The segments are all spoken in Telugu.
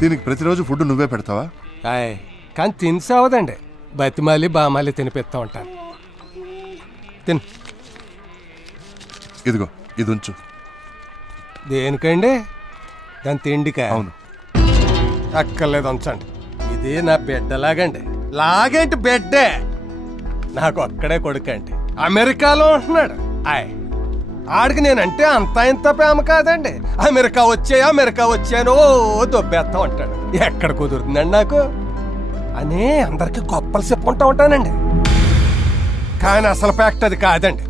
దీనికి ప్రతిరోజు ఫుడ్ నువ్వే పెడతావా? కానీ తినిసావదండి, బతిమాలి బామాలి తినిపిస్తా ఉంటాను. తిను. ఇదిగో ఇది ఉంచు. దేనికండి? దాని తిండికా? అవును. అక్కర్లేదు, ఉంచండి. ఇది నా బిడ్డలాగండి. లాగేంటి బిడ్డే, నాకు ఒక్కడే కొడుకండి, అమెరికాలో ఉంటున్నాడు. ఆడికి నేనంటే అంతా ఇంత ప్రేమ కాదండి. అమెరికా వచ్చాను దొబ్బేస్తా ఉంటాడు. ఎక్కడ కుదురుతుందండి నాకు అని అందరికి గొప్పలు చెప్పుకుంటా ఉంటానండి. కానీ అసలు ఫ్యాక్ట్ అది కాదండి.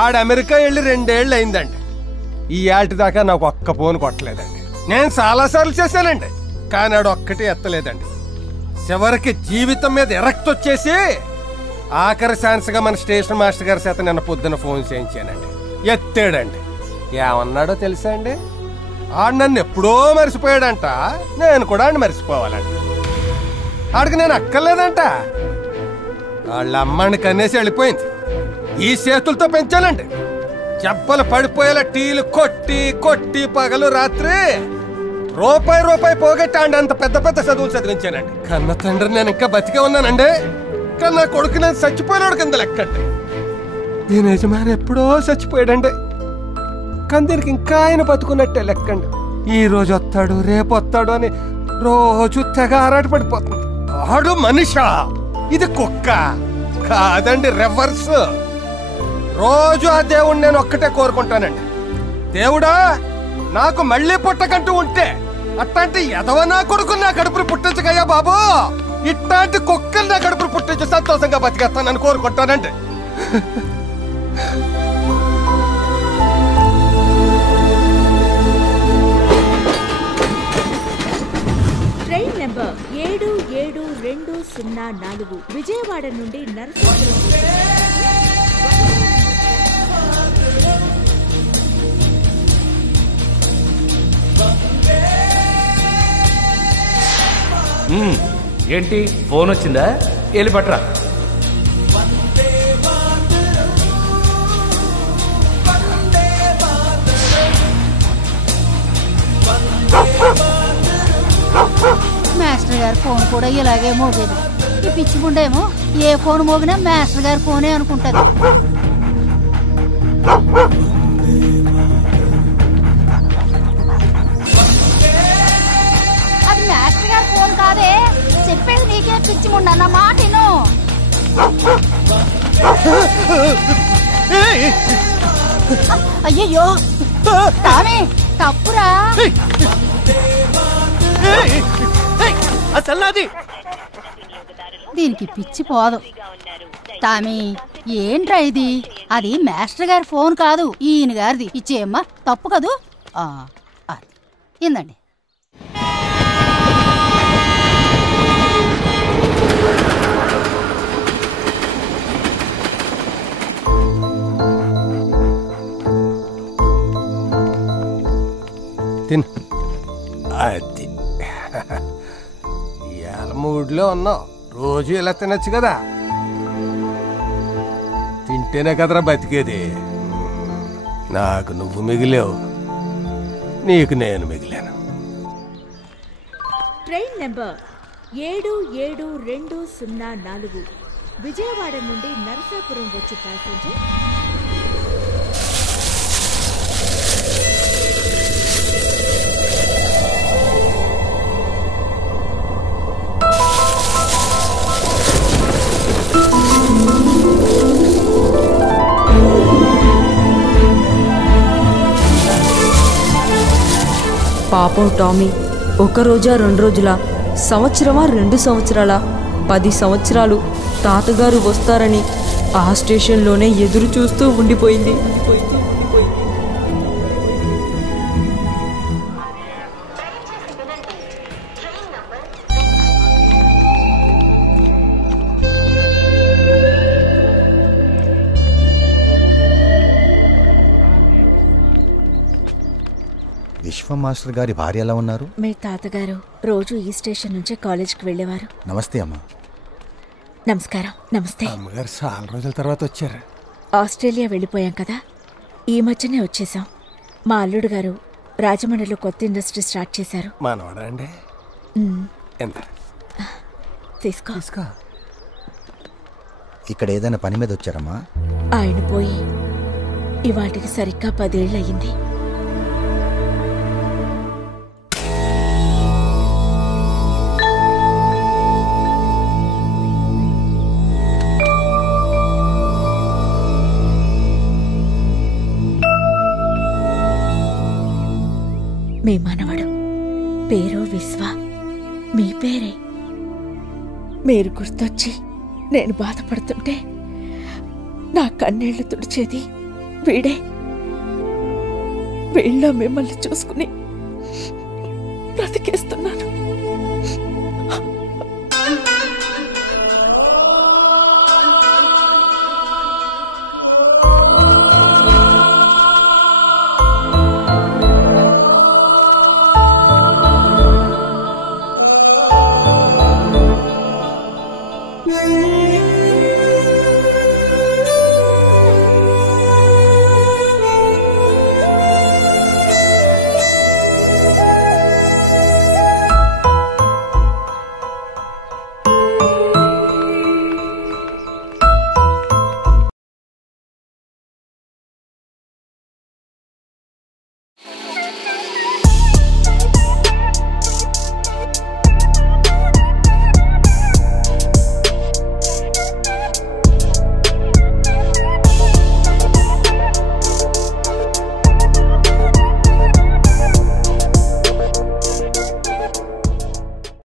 ఆడు అమెరికా వెళ్ళి 2 ఏళ్ళు అయిందండి. ఈ ఏటి దాకా నాకు ఒక్క ఫోన్ కొట్టలేదండి. నేను చాలాసార్లు చేశానండి, కానీ ఆడు ఒక్కటి ఎత్తలేదండి. చివరికి జీవితం మీద ఎరక్ట్ వచ్చేసి ఆఖరి ఛాన్స్గా మన స్టేషన్ మాస్టర్ గారి చేత నిన్న పొద్దున ఫోన్ చేయించానండి. ఎత్తాడండి. ఏమన్నాడో తెలుసా అండి? ఆడు నన్ను ఎప్పుడో మర్చిపోయాడంట, నేను కూడా ఆడిని మర్చిపోవాలంట. ఆడికి నేను అక్కర్లేదంట. వాళ్ళ అమ్మాయిని కనేసి వెళ్ళిపోయింది. ఈ చేతులతో పెంచానండి. చెబ్బలు పడిపోయేలా టీలు కొట్టి కొట్టి పగలు రాత్రి రూపాయి పోగొట్టాండి. అంత పెద్ద పెద్ద చదువులు చదివించానండి. కన్న తండ్రి నేను ఇంకా బతికే ఉన్నానండి, కానీ నా కొడుకు నేను చచ్చిపోయినాడు కింద లెక్కండి. దీని యజమాని ఎప్పుడో చచ్చిపోయాడండి, కానీ దీనికి ఇంకా ఆయన బతుకున్నట్టే లెక్కండి. ఈ రోజు వస్తాడు రేపు వస్తాడు అని రోజు తెగ ఆరాట పడిపోతుంది. ఆడు మనిషా, ఇది కుక్క కాదండి, రివర్స్. రోజు ఆ దేవుణ్ణి నేను ఒక్కటే కోరుకుంటానండి. దేవుడా, నాకు మళ్ళీ పుట్టకంటూ ఉంటే అట్లాంటి ఎదవ నా కొడుకు నా కడుపుని పుట్టించగయ్యా బాబు. ఇట్లాంటి కుక్కలు నా కడుపుని పుట్టించి సంతోషంగా బతికేస్తానని కోరుకుంటానండి. ట్రైన్ నెంబర్ 77204 విజయవాడ నుండి నరసాపురం. ఏంటి ఫోన్ వచ్చిందా? వెళ్ళి పట్రా. మాస్టర్ గారి ఫోన్ కూడా ఇలాగే మోగేది. ఈ పిచ్చి గుండేమో ఏ ఫోన్ మోగినా మాస్టర్ గారి ఫోనే అనుకుంటది. అది మాస్టర్ గారి ఫోన్ కాదే, చెప్పేది నీకే పిచ్చి ముండ. నా మాట విను. అయ్యయ్యో టామీ, తప్పురా. దీనికి పిచ్చి పోదు. టామీ, ఏంట్రా ఇది? అది మాస్టర్ గారి ఫోన్ కాదు, ఈయన గారిది. ఇచ్చేయమ్మా, తప్పు కదూ. అది ఇందండి. తిను. అది ఇవాళ మూడ్లో ఉన్నావు, రోజు ఇలా తినచ్చు కదా. తింటేనే కదరా బతికేది. నాకు నువ్వు మిగిలేవు, నీకు నేను మిగిలాను. ట్రైన్ నెంబర్ 77204 విజయవాడ నుండి నరసాపురం వచ్చి ప్యాసింజర్. పాపం టామీ, 1 రోజా 2 రోజులా, సంవత్సరమా 2 సంవత్సరాల, 10 సంవత్సరాలు తాతగారు వస్తారని ఆ స్టేషన్లోనే ఎదురు చూస్తూ ఉండిపోయింది. విశ్వ మాస్టర్ గారి భార్య ఎలా ఉన్నారు? మీ తాతగారు రోజు ఈ స్టేషన్ నుంచే కాలేజ్కి వెళ్ళేవారు. నమస్తే అమ్మా. నమస్కారం. నమస్తే. అమ్మగారు చాలా రోజుల తర్వాత వచ్చారు. ఆస్ట్రేలియా వెళ్ళిపోయాం కదా, ఈ మధ్యనే వచ్చేసాం. మా అల్లుడు గారు రాజమండ్రిలో కొత్త ఇండస్ట్రీ స్టార్ట్ చేశారు. మనవాడా అండి? ఎంత తీసుకో. ఇక్కడ ఏదైనా పని మీద వచ్చారమ్మా? ఆయన పోయి ఇవాటికి సరిగ్గా 10 ఏళ్ళయింది. మీ మనవడు పేరు విశ్వ. మీ పేరే. మీరు గుర్తొచ్చి నేను బాధపడుతుంటే నా కన్నీళ్లు తుడిచేది వీడే. వీళ్ళ మిమ్మల్ని చూసుకుని బ్రతికేస్తా.